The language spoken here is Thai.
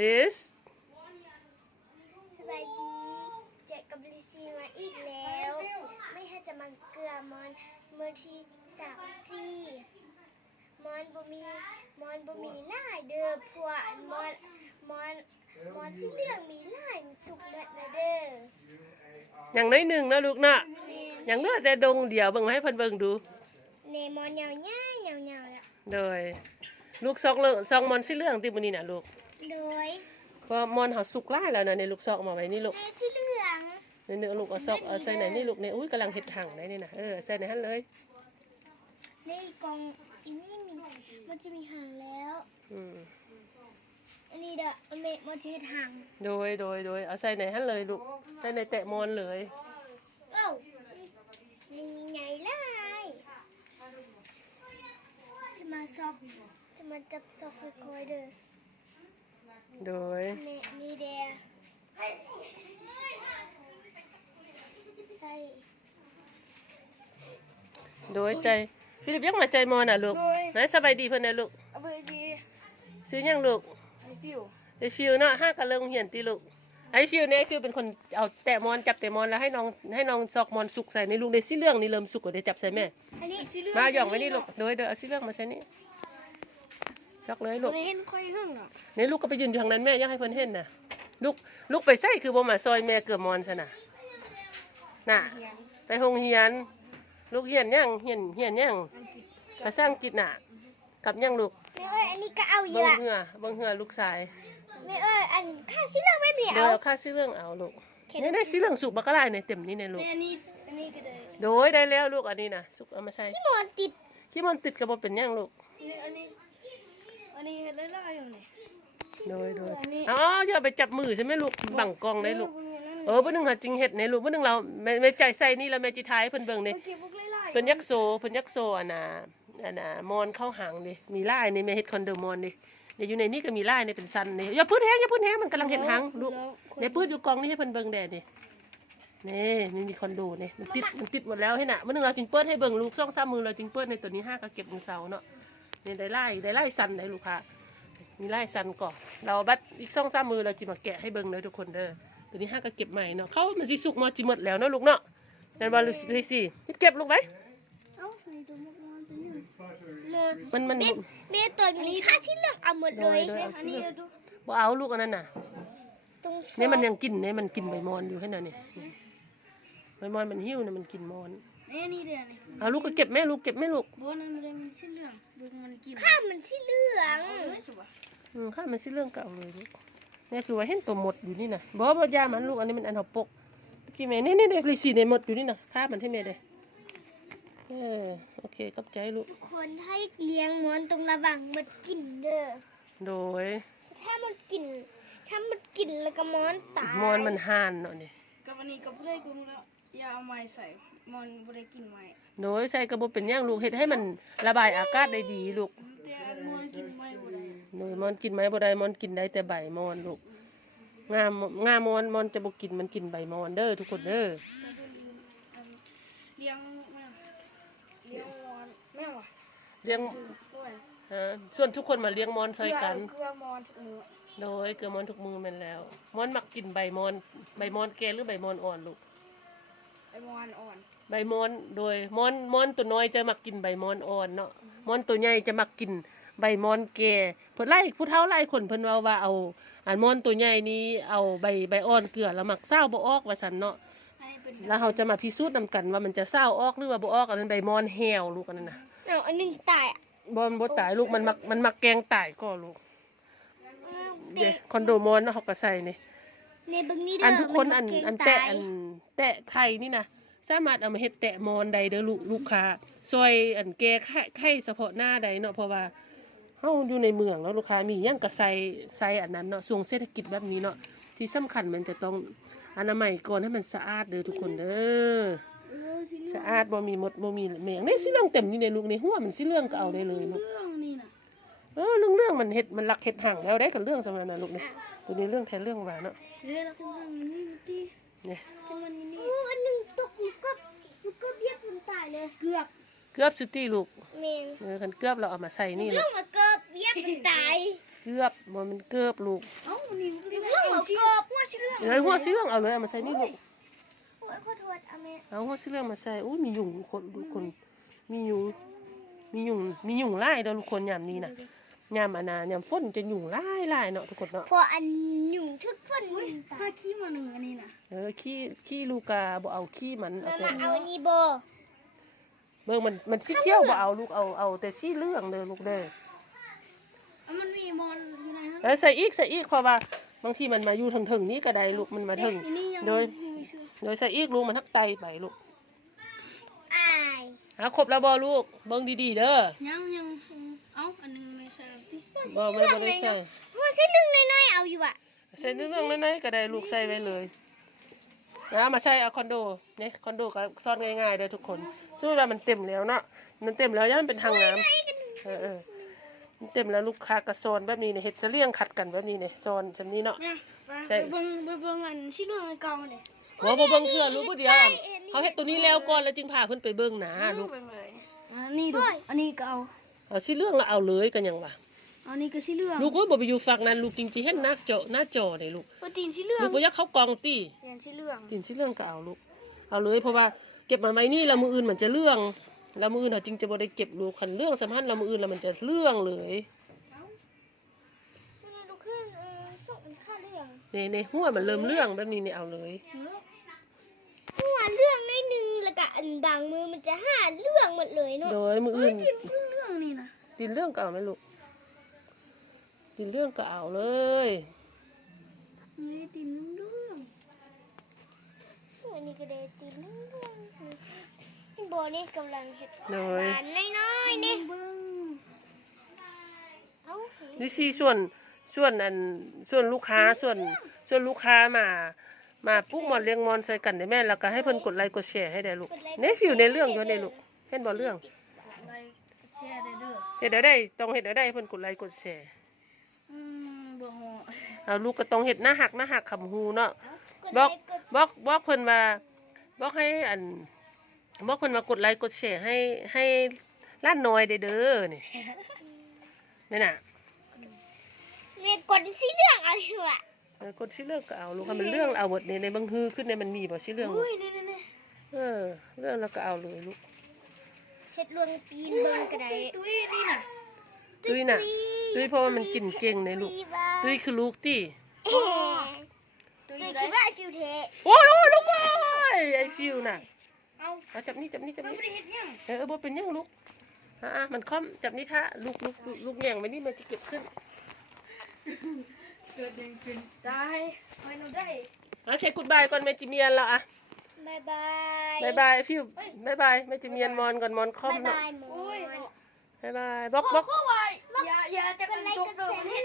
this สบายดีเจอกับลิซีมาอีกแล้วไม่ให้จะมาเกลือมอนเมื่อที่34มอนบ่มีหลายเด้อพวกมอนสีเหลืองมีหลายมันสุกเบิดนะเด้ออย่างน้อยหนึ่งนะลูกเนาะอย่างเลือดแต่ดงเดียวเบิ่งให้เพิ่นเบิ่งดูเนมอนยาวๆแล้วโดยลูกซอกมอนสีเหลืองที่มื้อนี้น่ะลูกโดยเพราะมอนเฮาสุกหลายแล้วนะในลูกซอกมาไว้นี่ลูกสีเหลืองนี่ลูกเอาซอกเอาใส่ไหนนี่ลูกนี่อุ้ยกำลังเฮ็ดถังได้นี่น่ะใส่ในหั่นเลยในกองอีนี่มันจะมีหางแล้วอันนี้เด้อมันจะเฮ็ดหางโดยเอาใส่ในหั่นเลยลูกใส่ในแตะมอนเลยเอ้านี่ไงล่ะจะมาจับซอกค่อยๆเด้อโดยนี่เด้อใส่โดยใจฟิลิปยังมาใจมอนน่ะลูกไหนสบายดีเพิ่นน่ะลูกสบายดีซื้อยังลูกไอฟิวเนาะ5กะเลิงเหียนติลูกไอฟิวเนี่ยฟิวเป็นคนเอาแตะมอนจับแตะมอนแล้วให้น้องซอกมอนสุกใส่ในลูกได้สีเหลืองนี่เริ่มสุกก็ได้จับใส่แม่อันนี้สีเหลืองมาหย่องไว้นี่ลูกโดยเอาสีเหลืองมาใส่นี่ซอกเลยลูกเห็นค่อยหึ่งอ่ะนี่ลูกก็ไปยืนอยู่ทางนั้นแม่อยากให้เพิ่นเห็นน่ะลูกไปใส่คือบ่มาซอยแม่เกือบมอนซะน่ะไปโรงเรียนลูกเรียนยังเรียนยังภาษาอังกฤษน่ะกับยังลูกแม่อันนี้ก็เอาอยู่อ่ะเบิ่งเหือลูกชายแม่อันค่าสีเหลืองไม่มีเอาค่าสีเหลืองเอาลูกนี่ได้สีเหลืองสุกบักกะลายเนี่ยเต็มนี่เนี่ยลูกอันนี้ก็ได้โดยได้แล้วลูกอันนี้น่ะสุกเอามาใส่ขี้มอนติดก็บ่เป็นหยังลูกอันนี้เฮ็ดได้หลายอยู่นี่โดยอย่าไปจับมือใช่ไหมลูกบังกล้องได้ลูกบ่นึงหาจริงเฮ็ดในลูกบ่นึงเราแม่ใจใส่นี่แล้วแม่จิทายเพิ่นเบิ่งนี่เพิ่นยักโซอันน่ะมอนเข้าหางนี่มีลายนี่แม่เฮ็ดคอนโดมอนนี่อยู่ในนี้ก็มีลายนี่เป็นซันนี่อย่าพูดแฮงมันกำลังเฮ็ดหางลูกเนี่ยพูดอยู่กองนี่ให้เพิ่นเบิ่งแดดนี่มีคอนโดนี่มันติดหมดแล้วให้น่ะบ่นึงเราจึงเปิดให้เบิ่งลูก2-3มือเราจึงเปิดในตัวนี้5ก็เก็บมื้อเช้าเนาะนี่ได้ลายซันได้ลูกค้ามีลายซันก่อนเราบัดอีก2-3มือเราจิมาแกะให้เบิ่งเด้อทุกคนเด้อตัวนี้5ก็เก็บใหม่เนาะเขามันสิสุกมาจิหมดแล้วเนาะลูกเนาะนั่นว่าลูซี่เก็บลูกไว้มันเมตัวนี้ค่าสีเหลืองเอาหมดเลยอันนี้ดูบ่เอาลูกอันนั้นน่ะนี่มันยังกินนี่มันกินใบมอนอยู่แค่นั้นนี่ใบมอนมันหิ้วนะมันกินมอนนี่เดี๋ยวนี่เอาลูกก็เก็บแม่ลูกบ่นั่นมันสีเหลืองดูมันกินข้ามันสีเหลืองข้ามันสีเหลืองเก่าเลยลูกนี่คือว่าเห็นตัวหมดอยู่นี่น่ะบ่ยามันลูกอันนี้มันอันหอบปกกี่แม่นี่ลิซี่ในหมดอยู่นี่น่ะข้ามันให้แม่ได้โอเคกับใจลูกคนให้เลี้ยงมอนตรงระหว่างมันกินเด้อโดยถ้ามันกินแล้วก็มอนตายมอนมันห่านเนาะนี่กับอันนี้กับเพื่อนกูแล้วอย่าเอาไม้ใส่มอนบ่ได้กินไม้โดยใส่กระบอกเป็นย่างลูกเฮ็ดให้มันระบายอากาศได้ดีลูกมอนกินไม้บ่ได้โดยมอนกินไม้บ่ได้มอนกินได้แต่ใบมอนลูกงามอนจะบ่กินมันกินใบมอนเด้อทุกคนเด้อเลี้ยงมอนแม่ว่ะเลี้ยงส่วนทุกคนมาเลี้ยงมอนใส่กันเกลือมอนทุกมือโดยเกลือมอนทุกมือแม่นแล้วมอนมักกินใบมอนแก่หรือใบมอนอ่อนลูกใบมอนอ่อนใบมอนโดยมอนตัวน้อยจะมักกินใบมอนอ่อนเนาะมอนตัวใหญ่จะมักกินใบมอนแก่ผู้เฒ่าหลายคนเพิ่นว่าเอามอนตัวใหญ่นี้เอาใบอ่อนเกลือแล้วมักเศร้าบ่ออกว่าซั่นเนาะแล้วเราจะมาพิสูจน์นำกันว่ามันจะเศร้าออกหรือว่าบ่ออกอันนั้นใบมอนแห้วลูกอันนั้นน่ะอันนึงตายบ่ตายลูกมันมักแกงตายก็ลูกคอนโดมอนเนาะเขาก็ใส่นี่อันทุกคนอันแตะไข่นี่นะสามารถเอามาเฮ็ดแตะมอนใดเด้อลูกค้าซอยอันแก้ไข่เฉพาะหน้าใดเนาะเพราะว่าเฮาอยู่ในเมืองแล้วลูกค้ามีหยังก็ใส่อันนั้นเนาะช่วงเศรษฐกิจแบบนี้เนาะที่สำคัญมันจะต้องอนามัยก่อนให้มันสะอาดเด้อทุกคนเด้อสะอาดบ่มีมดบ่มีแมงนี่สีเหลืองเต็มนี่ในลูกในหัวมันสีเหลืองก็เอาได้เลยลูกเรื่องมันเห็ดมันรักเห็ดห่างแล้วได้กับเรื่องสำนักนะลูกเนี่ยตัวนี้เรื่องแทนเรื่องหวานเนาะเนี่ยอันหนึ่งตกก็เบี้ยคนตายเลยเกือบสุดที่ลูกกันเกือบเราเอามาใส่นี่เรื่องมาเกือบเบี้ยคนตาย เกือบบ่มันเกือบลูก เอ้านี่มันก็ เรื่ ได้ อง เอา เอา สิ กรอบหัวชิเรื่อง เลยหัวสีเหลืองเอาเลยเอามาใส่นี่ลูก โอ้ยขอโทษเอาแม่ เอาหัวสีเหลืองมาใส่อุ้ยมียุงทุกคนมียุงมียุงหลายเด้อทุกคนยามนี้น่ะยามอันน่ะยามฝนจะยุงหลายเนาะทุกคนเนาะ พออันหยุ่งทึกฝน ถ้าขี้มาหนึ่งอันนี้นะ ขี้ลูกาบ่เอาขี้มันเอา มา แต่ เอาอันนี้โบ เบิ่งมันสีเขียวบ่เอาลูกเอาแต่สีเหลืองเด้อลูกเด้อ เอามันมีมอนอยู่ไหนฮะ แล้วใส่อีกเพราะว่าบางทีมันมาอยู่ถึงนี้ก็ได้ลูกมันมาถึง อันนี้ยัง โดย มีชื่อ โดยใส่อีกลูกมันทักไตไปลูก อาย ครบแล้วบ่ลูกเบิ่งดีๆเด้อ ยังเอ้าอันหนึงไม่ใช่ที่ บ่ไม่ได้ใส่ หัวชิเรื่องน้อยๆเอาอยู่อะ ใส่เรื่องน้อยๆก็ได้ลูกใส่ไว้เลยนะมาใช้เอาคอนโดเนี่ยคอนโดก็ซ่อนง่ายๆเด้อทุกคนสู้ว่ามันเต็มแล้วเนาะมันเต็มแล้วย่ามันเป็นทางน้ำมันเต็มแล้วลูกค้ากระโซนแบบนี้เนี่ยเฮ็ดเสลี่ยงขัดกันแบบนี้เนี่ยโซนแบบนี้เนาะ เนี่ย ใช่ ไปเบิ่งอันที่เรื่องอันเก่าเลย บ่เบิ่งเทื่อรู้ผู้เดียวเขาเฮ็ดตัวนี้แล้วก่อนแล้วจึงพาเพิ่นไปเบิ่งนะลูก เบิ่งเลยอันนี้ดูอันนี้ก็เอา เอาสิเรื่องแล้วเอาเลยกันหยังวะ อันนี้ก็สีเหลือง ลูกก็บ่ไปอยู่ฝั่งนั้นลูกจริงๆเห็นหน้าจอนี่ลูก ว่าตีนสีเหลือง ลูกบ่อยากเข้ากองตี้ เปลี่ยนสีเหลือง กินสิเรื่องก็เอาลูกเอาเลยเพราะว่าเก็บมันไว้นี่แล้วมืออื่นมันจะเรื่องแล้วมืออื่นเขาจริงจะบ่ได้เก็บลูกคันเรื่องสำคัญแล้วมืออื่นแล้วมันจะเรื่องเลย มันดูขึ้นส่งเป็นค่าเรื่อง ในหัวมันเริ่มเรื่องแบบนี้เนี่ยเอาเลย หัวเรื่องน้อยนึงแล้วก็อันบางมือมันจะหาเรื่องหมดเลยเนาะ โดยมืออื่น เหลืองนี่นะ กินเรื่องก็เอาไหมลูกกินเรื่องก็เอาเลย นี่ตีนเหลือง อันนี้ก็ได้ตีเรื่องโบนี่กำลังเห็ด โดย บานน้อยๆนี่ เบิ่ง เอ้า นี่สิส่วนลูกค้าส่วนลูกค้ามาปลูกหมอนเลี้ยงมอนใส่กันได้แม่แล้วก็ให้เพิ่นกดไลค์กดแชร์ให้ได้ลูกในฟิวในเรื่องอยู่ในลูกเห็นบ่เรื่อง อะไรแชร์ได้เด้อ เฮ็ดได้ต้องเฮ็ดได้ให้เพิ่นกดไลค์กดแชร์ บ่ฮอ เอาลูกก็ต้องเฮ็ดหน้าหักขำหูเนาะ กด บ ไล อก ค์กด บอกเพิ่นว่าบอกให้บอกเพิ่นมากดไลค์กดแชร์ให้ล้านน้อยเด้อนี่แม่น่ะ แม่กดสีเรื่องเอาอยู่อะ กดสิเรื่องก็เอาลูกให้มันเรื่องเอาหมดในบางฮือขึ้นในมันมีบ่สิเรื่องลูก อุ้ยนี่ เรื่องแล้วก็เอาเลยลูก เห็ดรวงปีนเบิ่งก็ได้ ตุ้ยนี่น่ะ ตุ้ยน่ะตุ้ยเพราะว่ามันกินเก่งในลูกตุ้ยคือลูกติ ตุ้ ตุ้ ย ย คิ ได้ ดว่าฟิวเท โอ้ยลูกบอยไอ้ฟิวน่ะ เอา เอาจับนี่ มันไม่ได้เฮ็ดหยัง บ่เป็นหยังลูกมันค่อมจับนี่ท่าลูกแย่งไว้นี่มันจะเก็บขึ้น เกิดเด้งขึ้นได้ไว้หนูได้ เอาเช็คกุดบายก่อนแม่จิเมียนแล้วอะ บายบาย บายบายฟิวบายบายแม่จิเมียนมอนก่อนมอนค่อม บาย เนาะ บายหม โอ้ย อน บายบายบล็อก เข้าไว้อย่าจะกันจบเด้อมันเฮ็ด